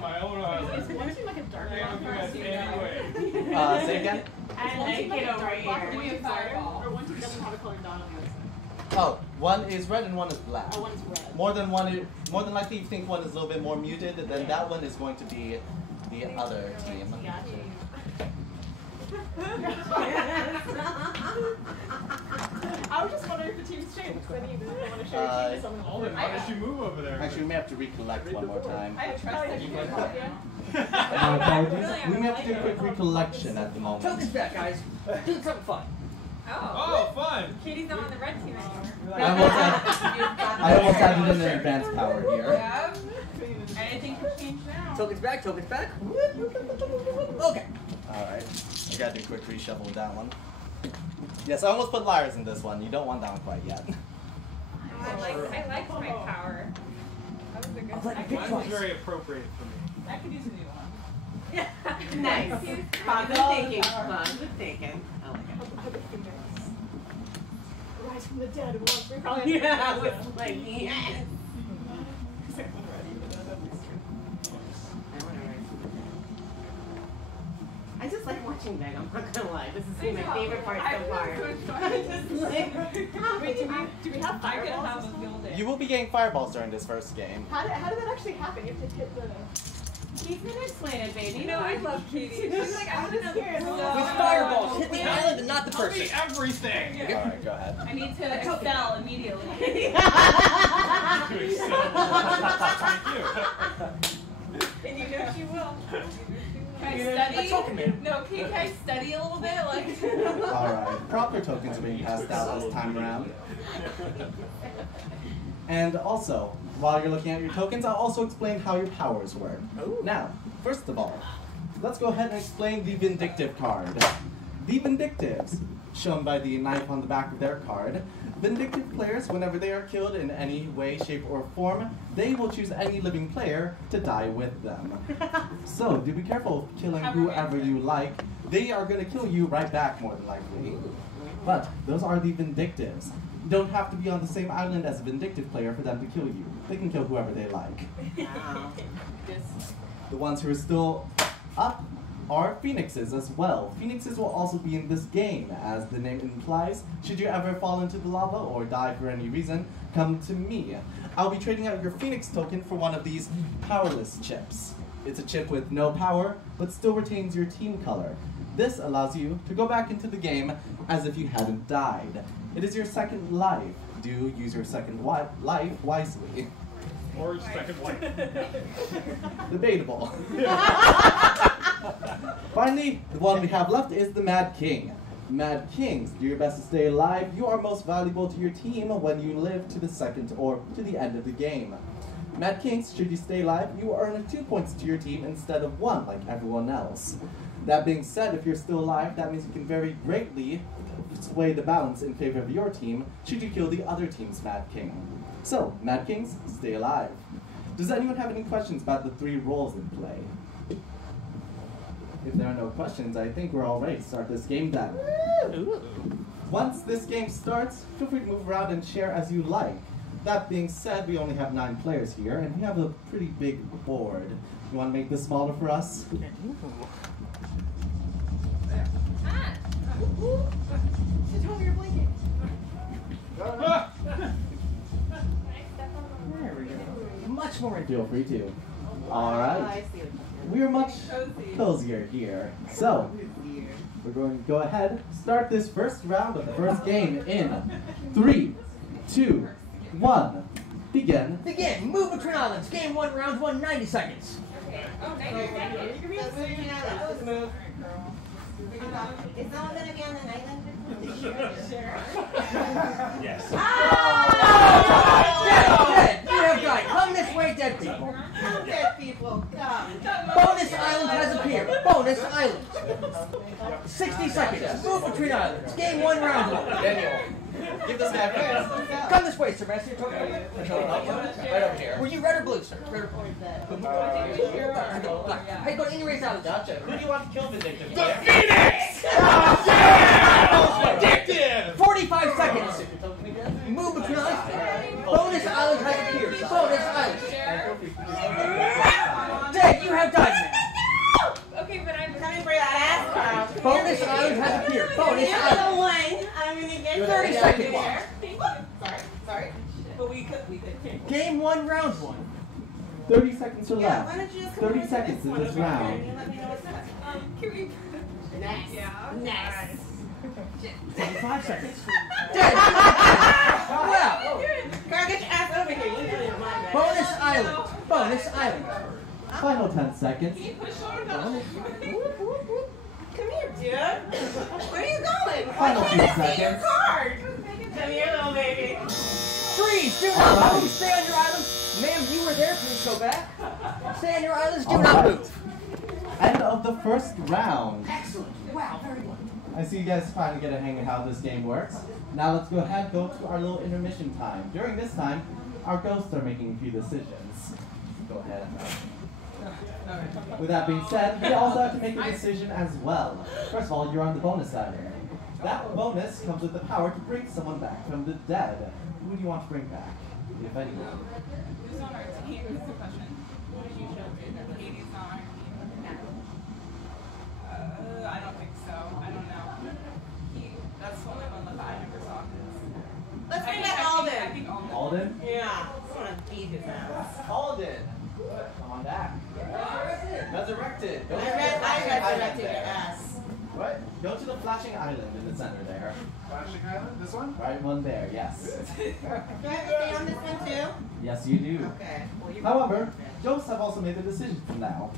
my own island. Is one team like a dark block for us? Anyway. Say again? I like it over here. One team fireball, or one team doesn't have a colored dot on the other side. Oh, one is red and one is black. Oh, one is red. More than likely you think one is a little bit more muted, then that one is going to be the other team. Gotcha. I was just wondering if the team's changed because I didn't want to share a team with someone older. Why did you move over there? Actually, we may have to recollect one more time. I trust that you can help you. Apologies. We may have to do a quick recollection at the moment. Tokens back, guys. Doing something fun. Oh, fun! Katie's not on the red team anymore. I almost added in an advanced power here. Yep. Anything can change now. Tokens back, tokens back. Okay. Alright. I gotta do a quick reshuffle with that one. Yes, I almost put liars in this one. You don't want that one quite yet. I liked my power. That was a good Mine was very appropriate for me. I could use a new one. Nice. Positive thinking. Positive thinking. I like it. Rise from the dead and once we probably Yeah, I was like, yes. I just like watching Meg, I'm not gonna lie. This is my favorite part so far. Wait, do we have fireballs? You will be getting fireballs during this first game. How did that actually happen? You have to hit the... He's gonna explain it, baby. You know, I love Katie. She's like, I want to know With fireballs, hit the island and not the Tell person. me everything! Alright, go ahead. I need to excel immediately. Thank you. And you know she will. Can I study? No, can I study a little bit? Like. Alright, proper tokens are being passed out this time around. And also, while you're looking at your tokens, I'll also explain how your powers work. Now, first of all, let's go ahead and explain the Vindictive card. The Vindictives, shown by the knife on the back of their card, Vindictive players, whenever they are killed in any way, shape, or form, they will choose any living player to die with them. So, do be careful killing whoever you like. They are going to kill you right back, more than likely. But those are the Vindictives. You don't have to be on the same island as a Vindictive player for them to kill you. They can kill whoever they like. Wow. The ones who are still up are Phoenixes as well. Phoenixes will also be in this game, as the name implies. Should you ever fall into the lava or die for any reason, come to me. I'll be trading out your Phoenix token for one of these powerless chips. It's a chip with no power, but still retains your team color. This allows you to go back into the game as if you hadn't died. It is your second life. Do use your second life wisely. Or his second wife. Debatable. Finally, the one we have left is the Mad King. Mad Kings, do your best to stay alive. You are most valuable to your team when you live to the second or to the end of the game. Mad Kings, should you stay alive, you earn 2 points to your team instead of 1 like everyone else. That being said, if you're still alive, that means you can very greatly sway the balance in favor of your team should you kill the other team's Mad King. So, Mad Kings, stay alive. Does anyone have any questions about the 3 roles in play? If there are no questions, I think we're all ready to start this game then. Once this game starts, feel free to move around and share as you like. That being said, we only have 9 players here, and we have a pretty big board. You want to make this smaller for us? Sit over your blanket. There we go. Much more Feel free to. Oh, Alright. I see what We are much cozier here. So, we're going to go ahead, start this first round of the first game in 3, 2, 1, begin. Begin. Move between islands. Game 1, round 1, 90 seconds. Okay. Oh, 90 seconds. Let's move. Is someone gonna be on an island? Yes. Dead. You have died. Come this way, dead people. Dead people, come. Bonus island has appeared. Bonus island. 60 seconds. Move between islands. Game 1, round 1. Give this guy a Come this way, sir. Master. Right over here. Were you red or blue, sir? Red or blue? Black. Hey, go to any race island. Gotcha. Who do you want to kill, Vindictive? The Phoenix! Yeah! Vindictive! 45 seconds. Move between islands. Bonus island has appeared. Bonus island. round one. 30 seconds or Yeah, less. why don't you just come 30 over to seconds in one this over here round. and you let me know what's next. Can we? Next. Yeah. Next. 25 seconds. Dead. Wow. Girl, get your ass over here. You know your mind, Bonus island. Bonus island. Final 10 seconds. Can you push over? Come here, dude. Where are you going? Final I few can't see your seconds. card. Come here, little baby. Freeze. Do not move. Stay on your island. Ma'am, you were there. Please go back. Stay on your islands. Do not Alright. move. End of the first round. Excellent. Wow. Very good. I see you guys finally get a hang of how this game works. Now let's go ahead and go to our little intermission time. During this time, our ghosts are making a few decisions. Go ahead. With that being said, they also have to make a decision as well. First of all, you're on the bonus island. That bonus comes with the power to bring someone back from the dead. Who do you want to bring back, if anyone? Who's on our team? Is the question. Katie's on our team. I don't think so. I don't know. That's the only one that I never saw. Let's bring I back Alden. think Alden. Alden? Yeah. I just want to beat his ass. Alden! Come on back. Resurrected. Go I to the flashing resurrected island your there. ass. What? Go to the flashing island in the center there. Flashing Island? This one? Right one there, yes. Do I have to stay on this one too? Yes, you do. Okay. Well, you However, ghosts have also made the decision for now.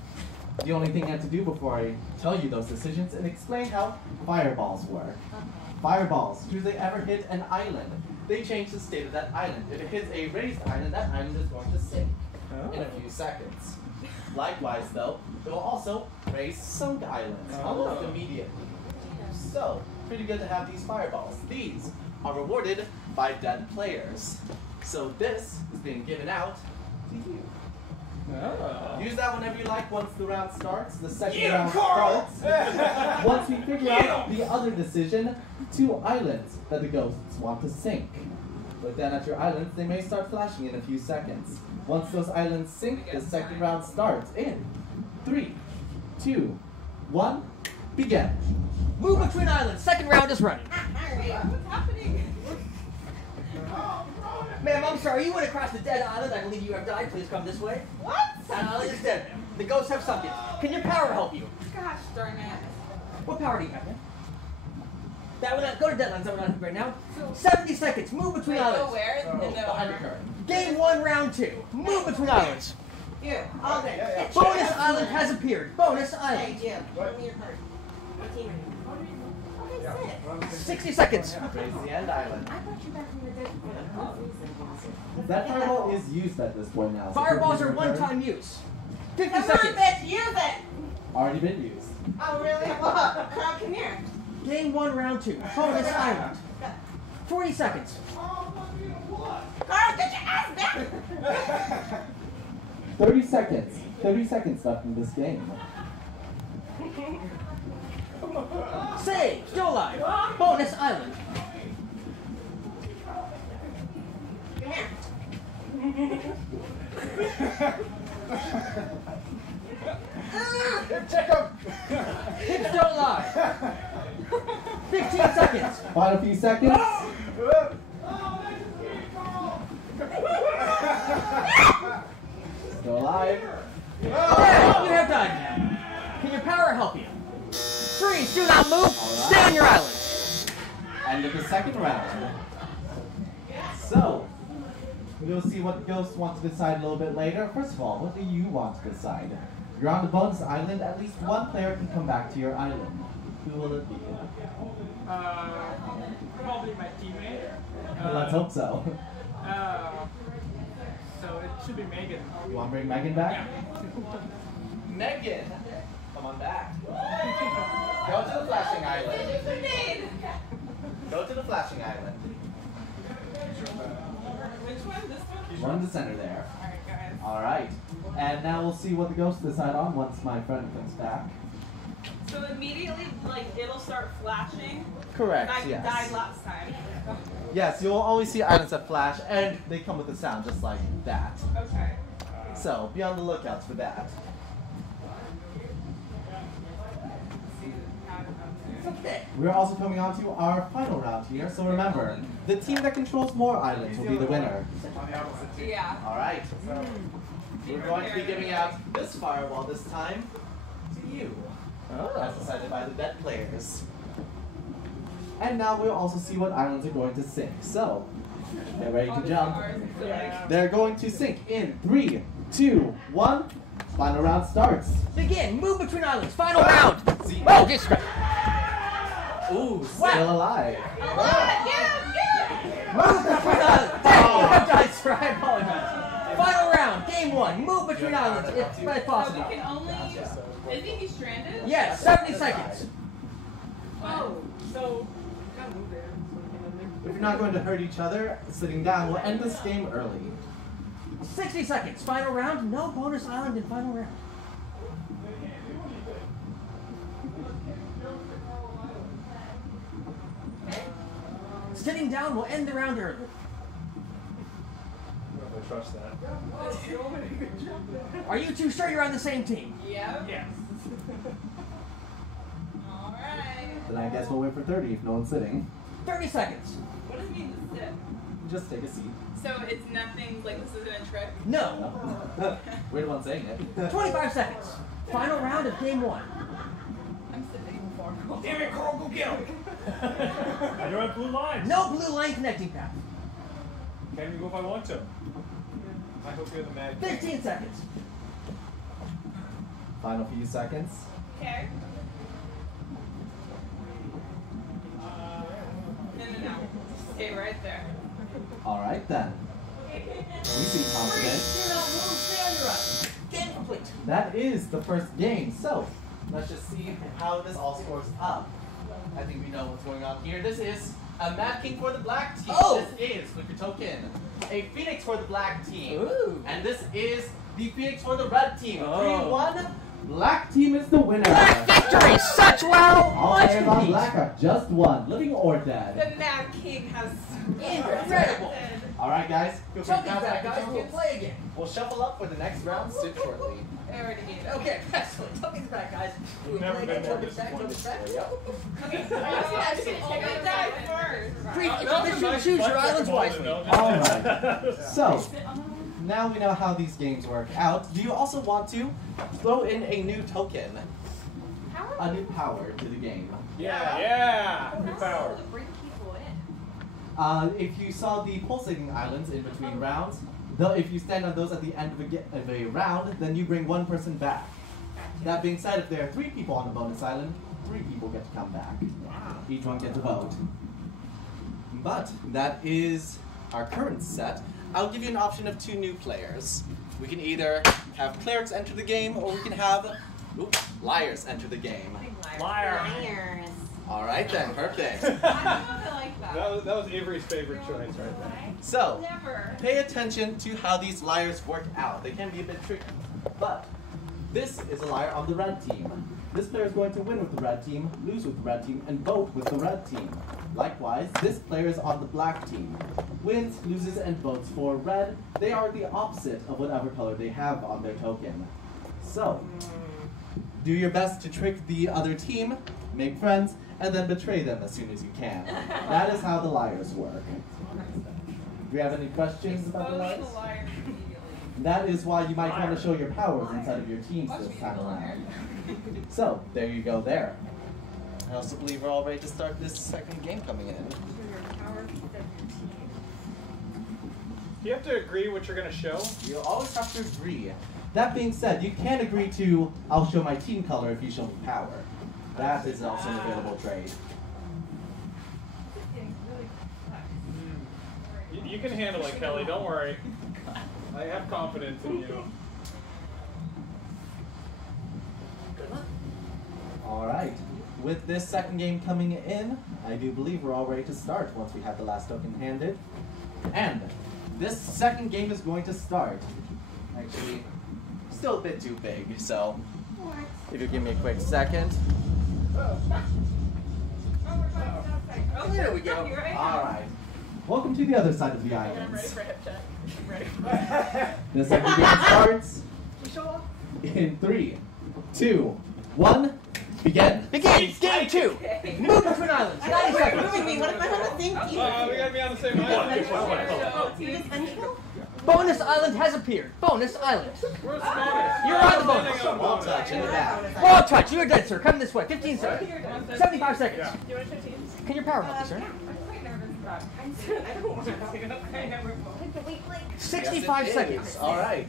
The only thing I have to do before I tell you those decisions is explain how fireballs work. Fireballs, should they ever hit an island, they change the state of that island. If it hits a raised island, that island is going to sink in a few seconds. Likewise, though, it will also raise sunk islands almost immediately. So, pretty good to have these fireballs. These are rewarded by dead players. So this is being given out to you. Use that whenever you like once the round starts. The second round starts. Once we figure out the other decision, 2 islands that the ghosts want to sink. But then at your islands, they may start flashing in a few seconds. Once those islands sink, the second round starts in 3, 2, 1, begin. Move between islands. Second round is running. What's happening? Ma'am, I'm sorry. You went across the dead island. I believe you have died. Please come this way. What? That island is dead. The ghosts have sunken. Can your power help you? Gosh darn it. What power do you have, man? That one, go to deadlines. That one right now. 70 seconds. Move between Wait, islands. go where? In the Behind the order. curtain. Game 1, round 2. Move between islands. You, Alden. Bonus island has appeared. Bonus Hey, island. Jim. Show me your card. What team are you? Okay, sit. 60 seconds. Raise the end island. I brought you back from the dead for a reason. That fireball is used at this point now. so Fireballs quickly are return. one-time use. 50 Come on, seconds. bitch, use it. Already been used. Oh, really? Well, Carl, come here. Game 1, round 2. Bonus island. 40 seconds. Carl, get your ass back. 30 seconds. 30 seconds left in this game. Save. Still alive. Bonus island. Come here. Check him! Hip still alive. 15 seconds. Final few seconds. Still alive. There, you have died. Can your power help you? Freeze. Do not move. Stay on your island. End of the second round. So, we'll see what the ghosts want to decide a little bit later. First of all, what do you want to decide? You're on the bonus island. At least one player can come back to your island. Who will it be? Probably my teammate. Let's hope so. So it should be Megan. You want to bring Megan back? Megan! Come on back. Go to the flashing island. Go to the flashing island. Which one? This one? One in the center there. Alright, guys. Alright. And now we'll see what the ghosts decide on once my friend comes back. So immediately, like, it'll start flashing. Correct, I yes. died last time. Yes, you'll always see islands that flash, and they come with a sound just like that. Okay. So, be on the lookout for that. See how to come to. Okay. We're also coming on to our final round here, so remember, the team that controls more islands will be the winner. On the opposite team. Yeah. Alright. We're going to be giving out this fireball this time to you. As decided by the bet players. And now we'll also see what islands are going to sink. So, get ready to jump. They're going to sink in 3, 2, 1. Final round starts. Begin. Move between islands. Final round. See- Oh, get scratched. Ooh, still alive. Move between islands. Dang, I apologize, sir. I apologize. Final round. Game 1. Move between islands if possible. So we can only. Isn't he stranded? Yes, 70 seconds. Oh, so. If you're not going to hurt each other, sitting down will end this game early. 60 seconds. Final round. No bonus island in final round. Sitting down will end the round early. I trust that. Are you two sure you're on the same team? Yep. Yes. Alright. Then I guess we'll wait for 30 if no one's sitting. 30 seconds. What does it mean to sit? Just take a seat. So it's nothing, like this isn't a trick? No. We're the one saying it. 25 seconds. Final round of game 1. I'm sitting before. Damn it, Carl, go get him! I don't have blue lines. No blue line connecting path. Can't even go if I want to. I hope you're the mad. 15 seconds. Final few seconds. Okay. No. Stay right there. Alright then. We seem confident. Do not move, stand right. Game complete. That is the first game. So, let's just see how this all scores up. I think we know what's going on here. This is a Mad King for the black team. Oh! This is, flip your token, a Phoenix for the black team. Ooh. And this is the Phoenix for the red team. Oh. 3-1. Black team is the winner. Black victory! Such well! All Much players on compete. black are just one, living or dead. The Mad King has Incredible. Alright guys, feel free to Tokens back, guys. We'll play again. We'll shuffle up for the next round shortly. I already gave it. Okay, excellent. Tokens back, guys. We'll Never play been again. more Tokens back, tokens back. Okay, so I should only die first. Please choose your islands wisely. Alright, so now we know how these games work out. Do you also want to throw in a new token, a new power to the game? Yeah. New power. To bring people in. If you saw the pulsating islands in between rounds, if you stand on those at the end of a round, then you bring one person back. That being said, if there are 3 people on the bonus island, 3 people get to come back. Each one gets a vote. But that is our current set. I'll give you an option of 2 new players. We can either have clerics enter the game, or we can have liars enter the game. Liar. Liars. All right then, perfect. I don't know if I like that. That was Avery's favorite choice right there. So, Never. pay attention to how these liars work out. They can be a bit tricky. But this is a liar on the red team. This player is going to win with the red team, lose with the red team, and vote with the red team. Likewise, this player is on the black team. Wins, loses, and votes for red. They are the opposite of whatever color they have on their token. So, do your best to trick the other team, make friends, and then betray them as soon as you can. That is how the liars work. Do you have any questions about the liars? Expose the liar immediately. That is why you might want to show your powers inside of your teams this time around. So, there you go there. I also believe we're all ready to start this second game coming in. Do you have to agree what you're going to show? You always have to agree. That being said, you can agree to, I'll show my team color if you show me power. That is also an available trade. You can handle it, Kelly. Don't worry. I have confidence in you. Alright, with this second game coming in, I do believe we're all ready to start once we have the last token handed. And this second game is going to start. Actually, still a bit too big, so if you give me a quick second. Oh, there we go. Alright, welcome to the other side of the I'm ready islands. for hip check. I'm ready. The second game starts in 3, 2, 1, Begin. Begin. Game 2. Move between islands. 90 seconds. Moving me. What if I'm on the same team? We gotta be on the same island. Bonus island has appeared. Bonus island. Where's bonus? You're on the bonus. Ball touch in the back. Ball touch. You're dead, sir. Come this way. 15 seconds. 75 seconds. Do you want to show teams? Can your power help you, sir? I'm quite nervous about it. I don't want to. Okay, never mind. 65 seconds. All right.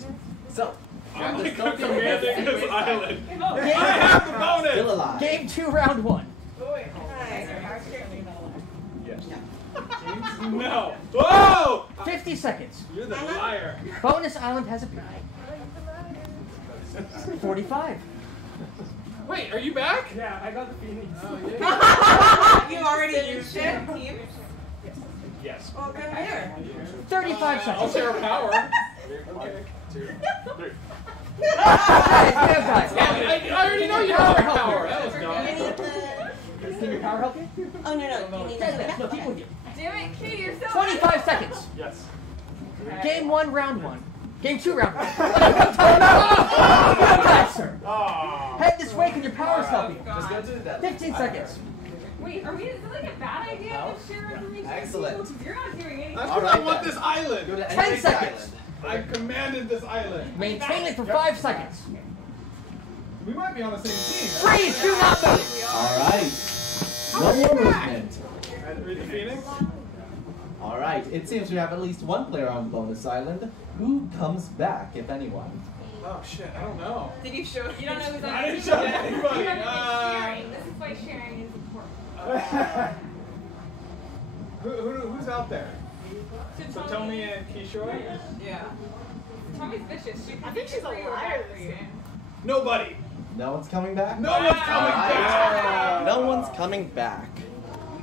So, I'm grab like the stone commanding this island. I Game, have the bonus! Still alive. game 2, round 1. Yes. No. Whoa! 50 seconds. You're the liar. Bonus island has appeared. 45. Wait, are you back? Yeah, I got the Phoenix. Oh, yeah. You already used it. Yes. Well, come here. 35 I'll seconds. share power. Okay, guys. I already know you have power. That was You dumb. need the. Can your power help you? Oh no no. You need Yes, the. no, keep with you. Damn it, Katie, you're so 25 seconds. Yes. Game 1, round 1. Game 2, round 1. Time, sir. Oh. Head this way. Can your powers help you? Just go to the death. 15 seconds. Wait, is it like a bad idea to share information? Excellent. With people? 'Cause you're not doing anything. That's All because I right, want then. this island. Go to 10 any seconds. I commanded this island. Maintain it for 5 seconds. We might be on the same team. 3, 2, 1, move. All right. No more movement. Read the Phoenix. All right. It seems we have at least one player on bonus island. Who comes back, if anyone? Oh shit, I don't know. Did you show? You don't know who's on I the didn't team show yet. anybody. You haven't been sharing. This is why sharing is important. Who's out there? So So tell me and Kishoy. Yeah. Tommy's vicious. She I think she's a liar this game. Nobody. No one's coming back? No one's coming back. No one's coming back.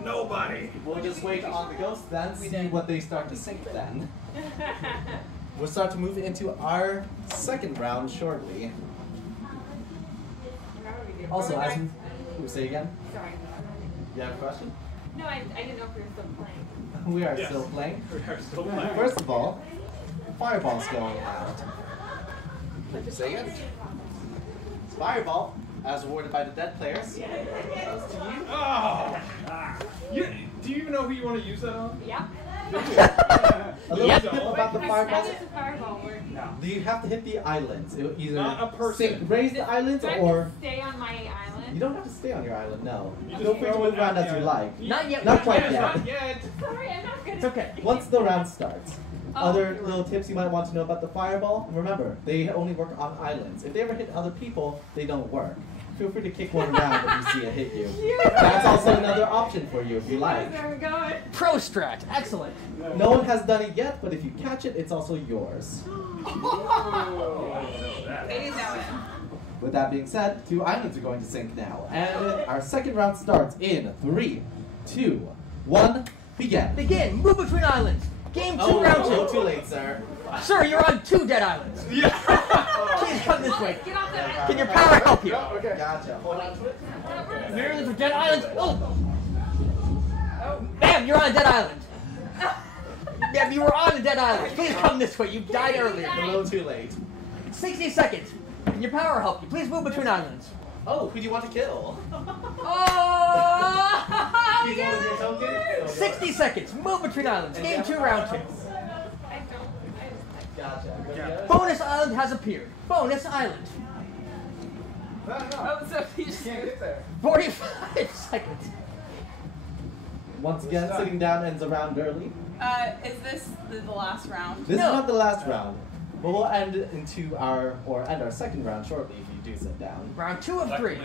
Nobody. We'll just wait on the ghosts then, see what they start to sink then. We'll start to move into our second round shortly. Also, as we say again, Sorry. you have a question? No, I didn't know if we were still playing. We are Yes. still playing. We are still playing. First of all, fireball's going out. Say it. Fireball, as awarded by the dead players, goes to you. Oh. Do you even know who you want to use that on? Yeah. A little Yep. tip about the How fireball. does the fireball work? Do you have to hit the islands? It will either Not a person. raise the islands Do I have or to stay on my island? you don't have to stay on your island. No, You feel just free to throw move it around at as the you island. like. Not yet. Not quite Yes, yet. not yet. Sorry, I'm not good. It's okay. Once the round starts. Oh. Other little tips you might want to know about the fireball. Remember, they only work on islands. If they ever hit other people, they don't work. Feel free to kick one around if you see it hit you. That's also another option for you if you like. There we go. Pro strat. Excellent. No one has done it yet, but if you catch it, it's also yours. Katie's now in. With that being said, 2 islands are going to sink now. And our second round starts in 3, 2, 1, begin. Begin. Move between islands. Game 2, Oh, round no, 2. too late, sir. Sir, you're on 2 dead islands. Yeah. Please come this way. Get off that Can your power help you? Okay. Gotcha. Hold on to it. Merely for dead islands. Oh. Bam, you're on a dead island. Bam, you were on a dead island. Please come this way. You died earlier. A little too late. 60 seconds. Can your power help you? Please move between islands. Oh, who do you want to kill? Oh! Keep one of your tokens? 60 seconds. Move between islands. Game 2, round 2. I don't. Gotcha. Bonus island has appeared. Bonus island. Oh, so you just Can't get there. 45 seconds. Once again, sitting down ends a round early. Is this the last round? This No. is not the last round, but we'll end our second round shortly if you do sit down. Round 2 of 3.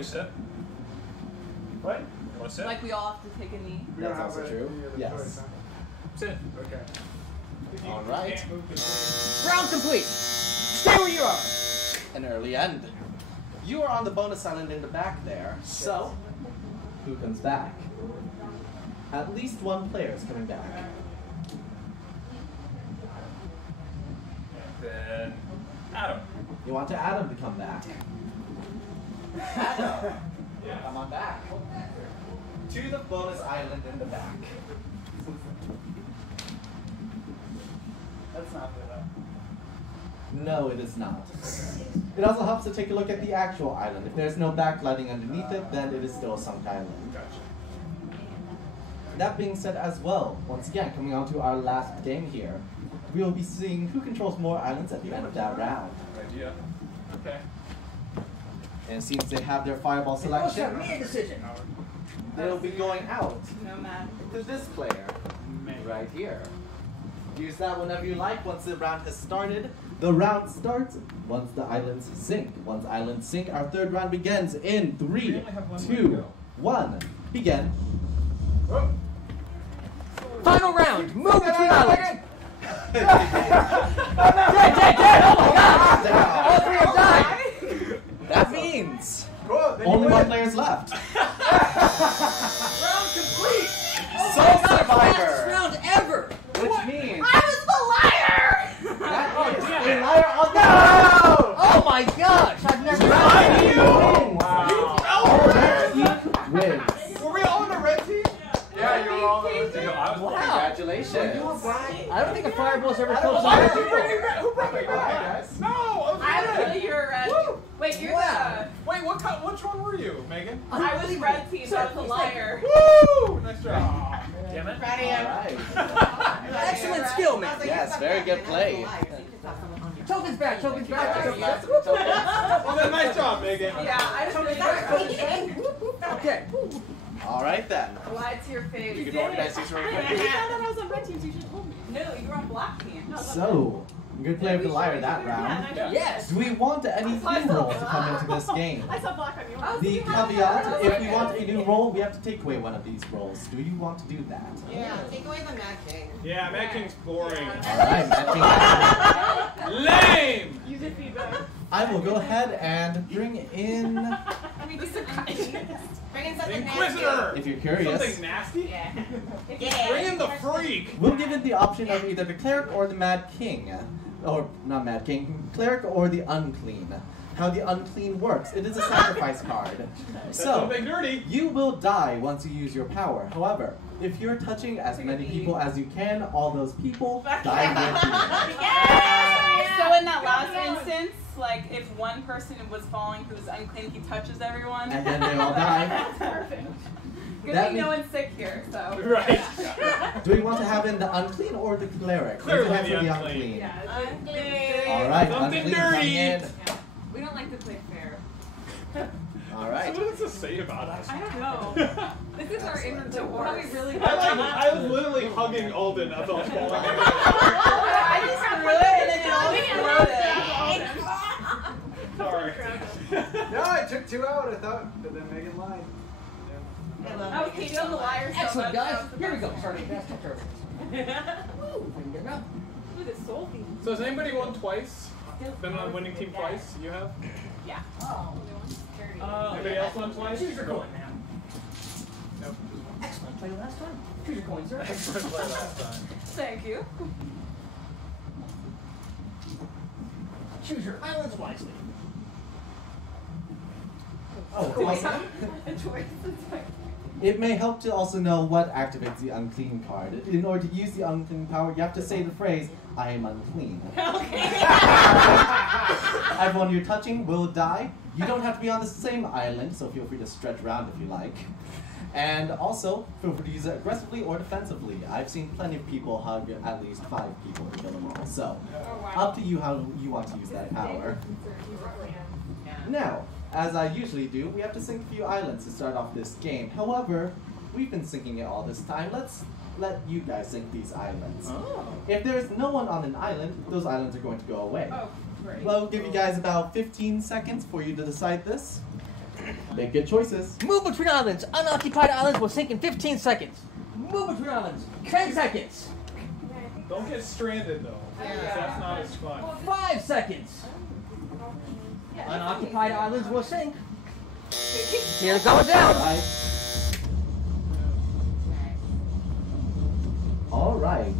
What? You want to sit? Like we all have to take a knee. That's also true. Yes. Sit. Okay. All right. Round complete. Stay where you are. An early end. You are on the bonus island in the back there. So, who comes back? At least one player is coming back. Then Adam. You want to Adam to come back. Adam, come on back. To the bonus island in the back. That's not good. No, it is not. It also helps to take a look at the actual island. If there's no backlighting underneath it, then it is still a sunk island. Gotcha. That being said as well, once again, coming on to our last game here, we will be seeing who controls more islands at the end of that round. Idea. Okay. And it seems they have their fireball selection. Made a decision. They'll be going out No man. to this player, right here. Use that whenever you like. Once the round has started, the round starts once the islands sink. Once islands sink, our third round begins in 3, 2, 1. Begin. Final round. Move between islands. Dead! Oh my god! All three have died! That means Cool. only one player's left. Round complete. Sole Fastest survivor, round ever! which means I was the liar! that is a liar on the Oh my gosh! I've never Red team wins. Were we all on the red team? Yeah, you're all on the red team. Congratulations. I don't think a fireball's ever killed Who someone. brought me back, guys? No, I don't know you're red. Wait, you're Wow. Wait, which one were you, Megan? I was red team, I was the liar. Woo! Nice job. Damn it. Proud of you. Alright. Excellent skill, man. Yes, very good play. Token's back, token's back. Well, then, nice job, Megan. Yeah, I just really Okay. Alright then. lied to your face. You can organize these real You quick. found out I was on red team, so you should have told me. No, you were on black team. So, good play of the liar that round. Yes. Do we want any new role to come into this game? I saw black on you. Oh, The caveat, if we want a new role, we have to take away one of these roles. Do you want to do that? Yeah, take away the Mad King. Yeah, Mad King's boring. Alright, that means Lame! User feedback. I will go ahead and bring in, I mean, this is Bring in something Inquisitor! if you're curious, Something nasty? Yeah. Bring in the freak! we'll give it the option of either the cleric or the mad king. Or, not mad king, cleric or the unclean. How the unclean works, it is a sacrifice card. That's So, something dirty. you will die once you use your power. However, if you're touching as many people as you can, all those people die with you. So in that last instance, like if one person was falling who's unclean, he touches everyone. And then they all die. That's perfect. Good That thing no means- one's sick here, so. Right. Do we want to have in the unclean or the cleric? Clearly Let's have the for unclean. Alright, Something unclean dirty. coming in. We don't like to play fair. Alright. What does this say about us? I don't know. This is our inventory. How we really I was literally hugging Alden as I was falling in. I just threw it and then it all exploded. Sorry. No, I took 2 out. I thought, but then Megan lied. Oh, Katie on the liar. so Excellent, that's- guys. Here we go. Starting fast and turtles. Woo! If I can get him out. Ooh, the soul theme. So has anybody won twice? Been on a winning team twice? You have? Yeah. Anybody else won twice? Choose your coin, man. Nope. Excellent play last time. Choose your coin, sir. Excellent play last time. Thank you. Choose your islands wisely. Oh, also, it may help to also know what activates the unclean card. In order to use the unclean power, you have to say the phrase, I am unclean. Everyone you're touching will die. You don't have to be on the same island, so feel free to stretch around if you like. And also, feel free to use it aggressively or defensively. I've seen plenty of people hug at least 5 people to kill them all. So, up to you how you want to use that power. Now, as I usually do, we have to sink a few islands to start off this game. However, we've been sinking it all this time. Let's let you guys sink these islands. Oh. If there's no one on an island, those islands are going to go away. Oh, great. We'll give you guys about 15 seconds for you to decide this. Make good choices. Move between islands. Unoccupied islands will sink in 15 seconds. Move between islands. 10 seconds. Don't get stranded though. Because that's not as fun. 5 seconds. Unoccupied islands will sink. Here it goes down. Alright.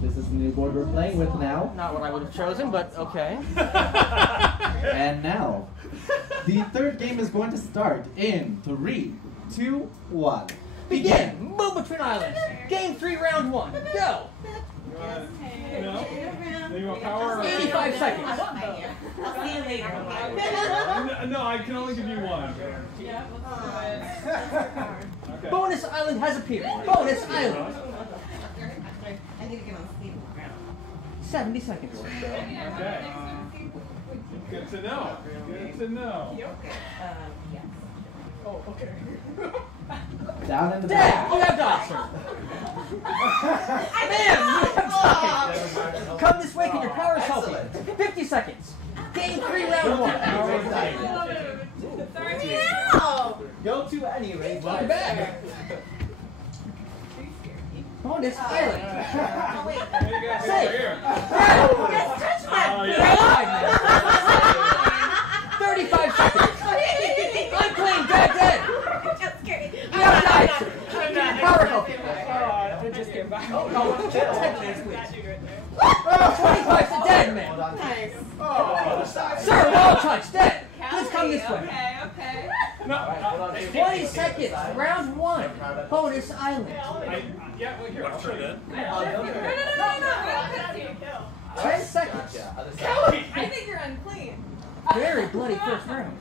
This is the new board we're playing with now. Not what I would have chosen, but okay. And now, the third game is going to start in 3, 2, 1. Begin. Move between islands. Game 3, round 1. Go. No? You want power? Or 85 seconds. I'll see you later. No, I can only give you one. Yeah, let's do it. Okay. Bonus island has appeared. Bonus island. I need to get on Steam. 70 seconds. Okay. Good to know. Good to know. Yes. Oh, okay. Down in the Dad, back. you have died, sir. Man, you have died. Come this way, can your powers help you? 50 seconds. Game 3, round 1. Sorry. Go to any rate. Welcome back. Bonus island. Oh, wait. Hey, you guys Say. over here. Just touch my Oh, yeah. 35 seconds. Unclean, dead. Just kidding. You have died, sir. I'm not. Power help you. I just came back. 25 to dead, man. Nice. Sir, wall touch, dead. Please come this way. Okay. No. 20 seconds. Round 1. Bonus island. Yeah, well, here. I'll show you. No. 10 seconds. Kelly! I think you're unclean. Very bloody first round.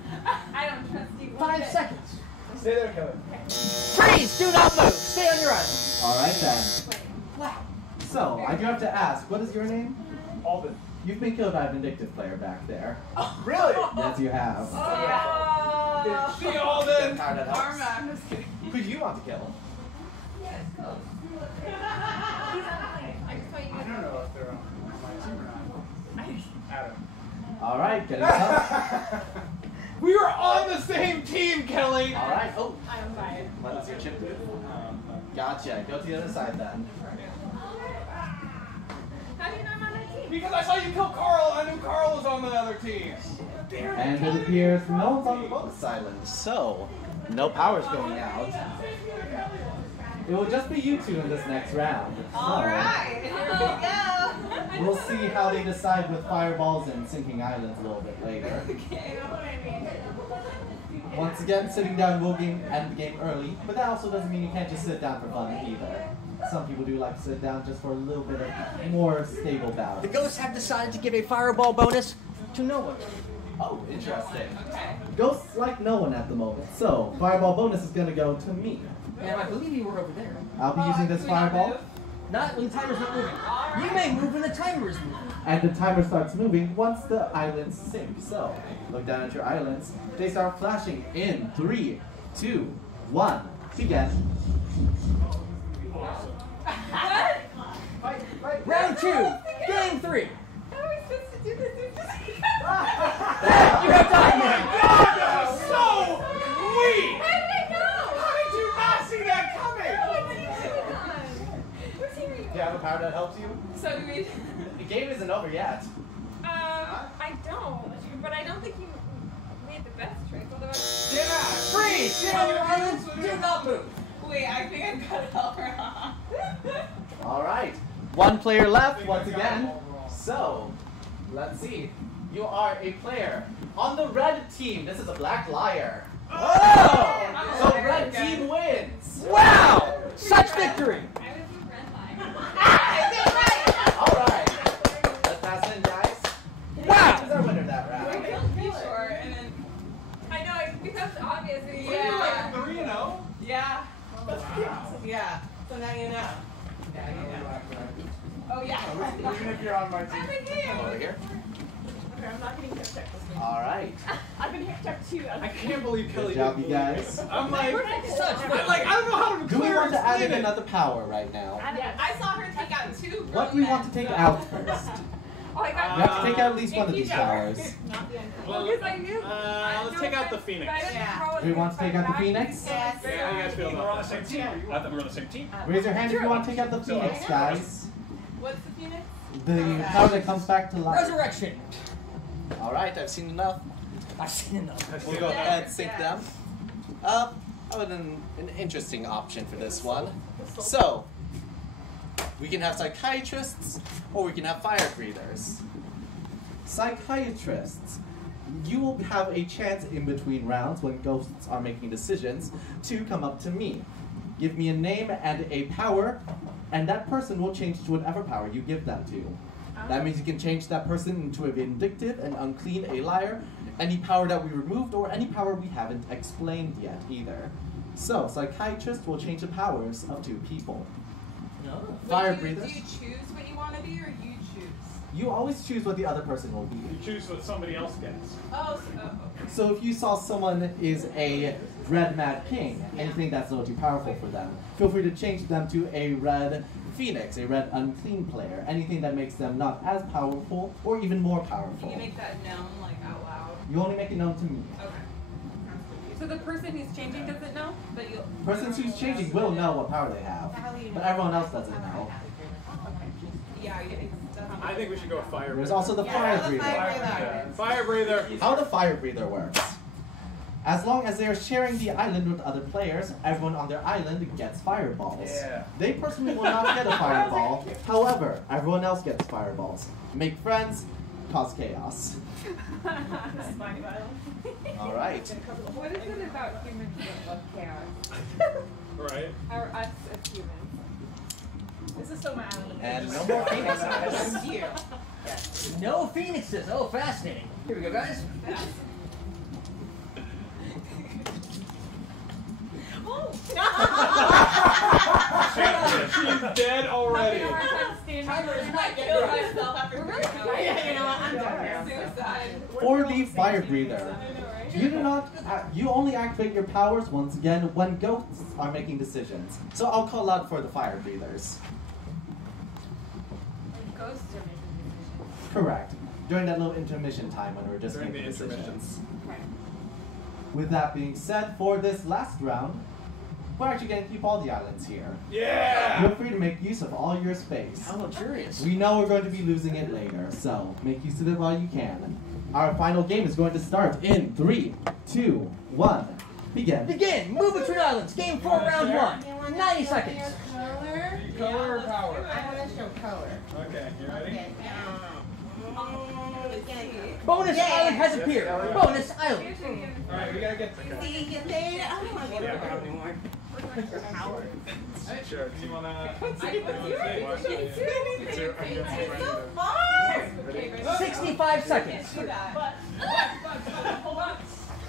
I don't trust you. 5 seconds. Stay there, Kelly. Freeze! Do not move. Stay on your island. All right then. Wow. So I do have to ask, what is your name? Alden. You've been killed by a vindictive player back there. Really? Yes, you have. Oh. See you all then. Karma. I'm just kidding. Who do you want to kill? I just thought you I don't know if they're on my team or not. Adam. All right, get it up. We were on the same team, Kelly. All right. Oh, I'm fired. what does your chip do? Gotcha. Go to the other side then. How do you know I'm on that team? Because I saw you kill Carl. I knew Carl was on the other team. And it appears no one's on the bonus island, so no power's going out. It will just be you two in this next round. So Alright, here we go. we'll see how they decide with fireballs and sinking islands a little bit later. Okay, you know what I mean. Once again, sitting down will end the game early, but that also doesn't mean you can't just sit down for fun either. Some people do like to sit down just for a little bit of more stable The battle. ghosts have decided to give a fireball bonus to no one. Oh, interesting. Okay. Ghosts like no one at the moment, so fireball bonus is gonna go to me. And I believe you were over there. I'll be using this Can we not fireball, move? Not when the timer's not moving. You may move when the timer is moving. and the timer starts moving once the islands sink. So, look down at your islands. They start flashing in 3, 2, 1. Begin. What? Round 2. Game 3. How are we supposed to do this? You have died, man. So weak. How did I know? How did you not see that coming? Where's he? Do you have a power that helps you? So do we? The game isn't over yet. I don't. But I don't think you made the best choice. Although Freeze! Stay on your islands. Do not move. wait, I think I got it all wrong. All right. One player left once again. So, let's see. You are a player on the red team. This is a black liar. Oh! So red team wins. Wow! Such victory! I was the red line. All right. Let's pass it in, guys. Wow! Who's our winner that round? I killed Kishore, and then I know it becomes obvious. And We're like 3-0. Yeah. Yeah, so now you know. Oh yeah. Even if you're on my team. I'm in here. Over here. Okay, I'm not getting hip checked this week. All right. I've been hip checked too. I can't believe Kelly Good job, didn't you believe guys. it. I'm like, Such I don't know how to Do we clear want to add in explain it. another power right now? Yeah. I saw her take out 2. What do we want to take out first? Oh, I got We have to take out at least one of these powers. Not the end. Well, Because I knew. let's take out the Phoenix. Do we want to take out the Phoenix? Yes. Yeah, how you guys feel We're about on the that? same team. I thought we were on the same team. Raise your hand if you want to take out the Phoenix, guys. What's the Phoenix? The power that comes back to life. Resurrection! All right, I've seen enough. I've seen enough. We'll go ahead and sync them. How about an interesting option for this one? So, we can have psychiatrists, or we can have fire breathers. Psychiatrists. You will have a chance in between rounds when ghosts are making decisions to come up to me. Give me a name and a power, and that person will change to whatever power you give them to. That means you can change that person into a vindictive, an unclean, a liar, any power that we removed, or any power we haven't explained yet either. So, psychiatrist will change the powers of 2 people. No. Fire Do breathers. you choose what you want to be, or you choose? You always choose what the other person will be. You choose what somebody else gets. Oh, okay. So if you saw someone is a red mad king, anything that's a little too powerful for them, feel free to change them to a red phoenix, a red unclean player, anything that makes them not as powerful or even more powerful. Can you make that known, like, out loud? You only make it known to me. Okay. So the person who's changing doesn't know, but you'll. Person who's changing will know what power they have, but everyone else doesn't know. Yeah, I think we should go with fire. There's also the fire breather. Fire breather. How the fire breather works. As long as they are sharing the island with other players, everyone on their island gets fireballs. Yeah. They personally will not get a fireball. However, everyone else gets fireballs. Make friends, cause chaos. All right. What is it about humans that love chaos? Right. Or us as humans? This is so my island. And no more phoenixes. No phoenixes. Oh, fascinating. Here we go, guys. She's dead already. Timer is not getting killed right. myself after Yeah, you know what? I'm done now. suicide. For the fire breather, you only activate your powers once again when ghosts are making decisions. So I'll call out for the fire breathers. Ghosts are making decisions. Correct. During that little intermission time when we're just During making the intermission. decisions. Okay. With that being said, for this last round, we're actually going to keep all the islands here. Yeah. Feel free to make use of all your space. How luxurious. We know we're going to be losing it later, so make use of it while you can. Our final game is going to start in 3, 2, 1. Begin. Begin. Move between islands. Game 4, round 1. 90 seconds. Color or power? I want to show color. Okay, you ready? Bonus island has appeared. Bonus island. All right, we gotta get the color. See, get there. I don't want to get Yeah. there anymore. Power. Sure. Do you wanna? It's so far. 65 seconds.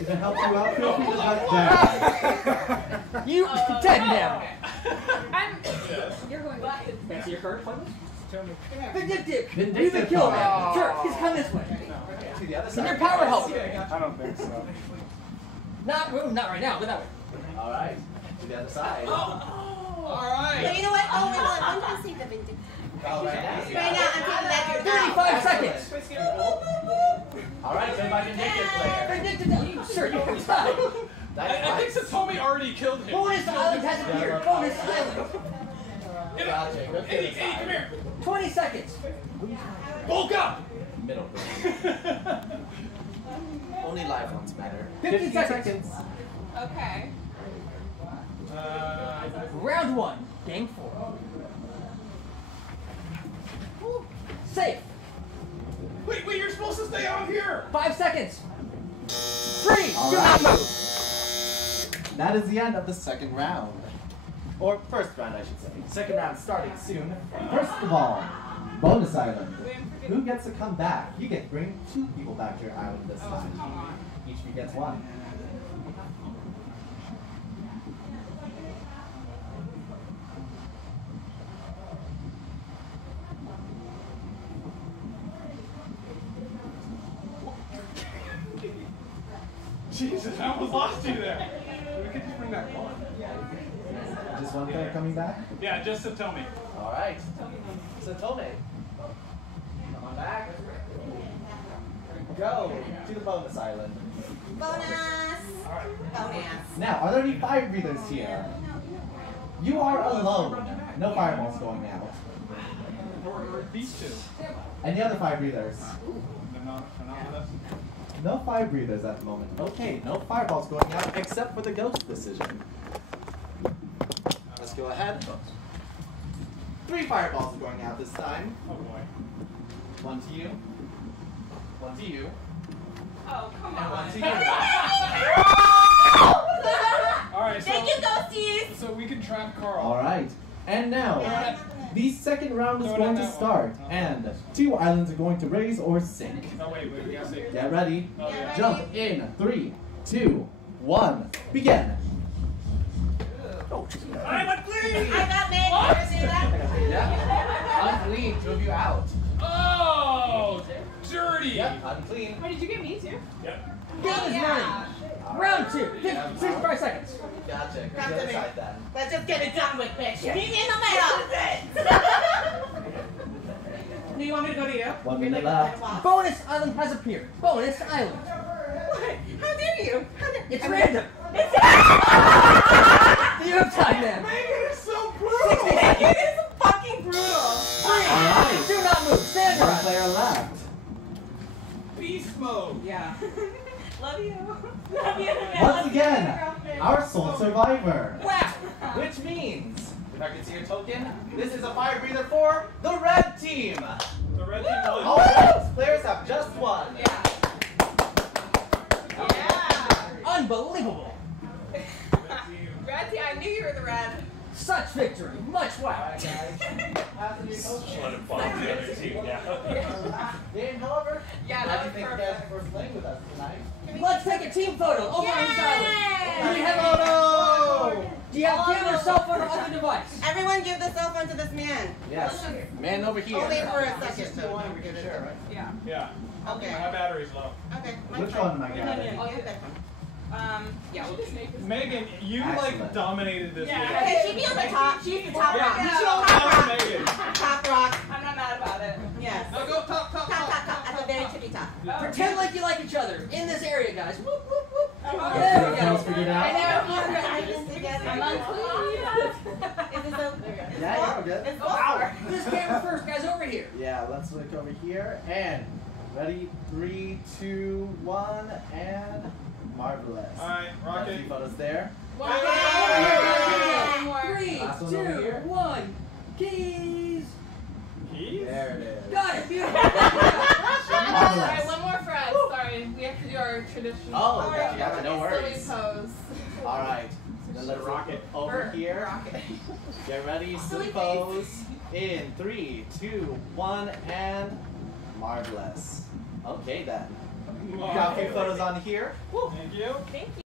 If it helps you out, feel free to touch down. You dead now. You're going back. That's your card, please. Tell me. Vindictive. Vindictive You've been killed. power. Sure, he's come this way. To the other Can your side. power help you? I don't think so. Not right now, but that way. All right. To the other side. But you know what? Oh, wait, I'm going to see the vindictive. All right. Right now, I'm taking that yourself. 35 seconds. All right, then my vindictive player. Vindictive. Sure, you can stop. I think Satomi already killed him. Bonus island has appeared. Bonus island. Gotcha. Go to the Eddie, come side. here. 20 seconds. Bulk up. Middle. Only live ones matter. 15 seconds. Okay. Round 1. Game 4. Safe. Wait, you're supposed to stay out here. 5 seconds. 3. All Do right. not move. That is the end of the second round. Or first round, I should say. Second round starting soon. First of all, bonus island. Who gets to come back? You get to bring 2 people back to your island this time. Each of you gets 1. Jesus, I almost lost you there. We could just bring back one. Just 1 player coming back? Yeah, just Satomi. All right. So Tome, come on back. Go to the bonus island. Bonus. Bonus. Now, are there any fire breathers here? You are alone. No fireballs going out. Or these two. Any other fire breathers? They're not with us. No fire breathers at the moment. Okay, no fireballs going out except for the ghost decision. Let's go ahead. 3 fireballs are going out this time. Oh boy. 1 to you. 1 to you. Oh, come And 1 on. to you. All right, Thank you, ghosties. so we can trap Carl. All right. And now, The second round is going to start, and 2 islands are going to raise or sink. Oh, wait, we gotta say. Get ready. Oh, yeah. Jump in 3, 2, 1, begin. I'm unclean! I got Meg. You ever see that? Yeah. Unclean, drove you out. Oh! Dirty! Yep, unclean. Wait, did you get me too? Yep. Game is running. Round 2. 55 seconds. Gotcha. Come to me. Side then. Let's just get it done with, bitch. Meet me in the middle. Do you want me to go to you? 1 minute left. Bonus island has appeared. Bonus island. How dare you? It's random. Do you have time, man? Megan is so brutal. Megan is fucking brutal. Alright. Do not move. Stand 1 right. player left. Beast mode! Yeah. Love you. Love you. Once again, our sole survivor. Wow. Which means, if I can see your token, this is a fire breather for the red team. The red team won. All six players have just won. Yeah. Unbelievable. Ratty, I knew you were the red. Such victory. Much wow. Just let him find the other team, yeah. Dane, however, Yeah, how that do you was think you guys for playing with us tonight? Let's take a team photo over on this island. Do we have Photo! Do you have a camera, cell phone, or other device? Everyone give the cell phone to this man. Yes. Man over here. Only for a second. So one we can share, right? Yeah. Yeah. Okay. My battery's low. Okay. Which one am I Yeah, grabbing? yeah, get that one. Yeah, we'll just make this. Megan, you Excellent. like dominated this Yeah. game. Okay, she be on the top. She's the top rock. Yeah. You should on Come top on, rock. Megan. Top rock. I'm not mad about it. Yes. Now go top. Top, top, top. At the very tippy top. Pretend like you like each other in this area, guys. Whoop, whoop, whoop. Oh, There we Everything else go. figured I out? know. Islands together. I'm unclean. Is this a? Yeah, you're good. It's This camera first, guys, over here. Yeah, let's look over here. And ready? 3, 2, 1, and marvelous. Alright, Got a rocket. few photos there. One One more. 3, Last one 2, over here. 1. Keys. Keys? There it is. Got it. Beautiful. Alright, one more for us. Sorry, we have to do our traditional. Oh, gotcha, no silly worries. pose. All right. Then let's rocket over here. Get ready, silly pose. In 3, 2, 1, and marvelous. Okay then. We got a few photos on here. Thank you. Thank you.